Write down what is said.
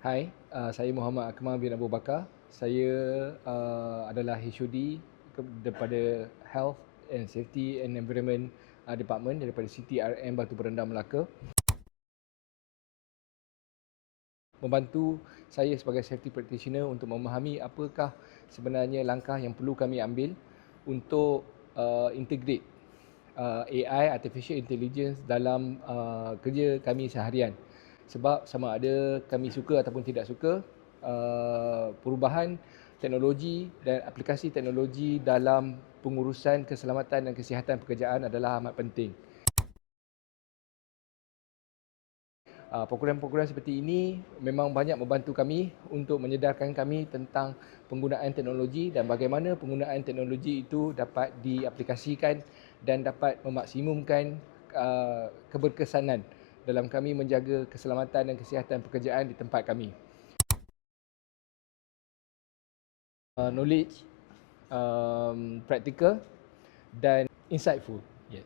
Hai, saya Muhammad Akmal bin Abu Bakar. Saya adalah HOD daripada Health and Safety and Environment Department daripada CTRM Batu Berendam, Melaka. Membantu saya sebagai safety practitioner untuk memahami apakah sebenarnya langkah yang perlu kami ambil untuk integrate AI, Artificial Intelligence dalam kerja kami seharian. Sebab sama ada kami suka ataupun tidak suka, perubahan teknologi dan aplikasi teknologi dalam pengurusan keselamatan dan kesihatan pekerjaan adalah amat penting. Program-program seperti ini memang banyak membantu kami untuk menyedarkan kami tentang penggunaan teknologi dan bagaimana penggunaan teknologi itu dapat diaplikasikan dan dapat memaksimumkan keberkesanan dalam kami menjaga keselamatan dan kesihatan pekerjaan di tempat kami. Knowledge, practical dan insightful. Yes.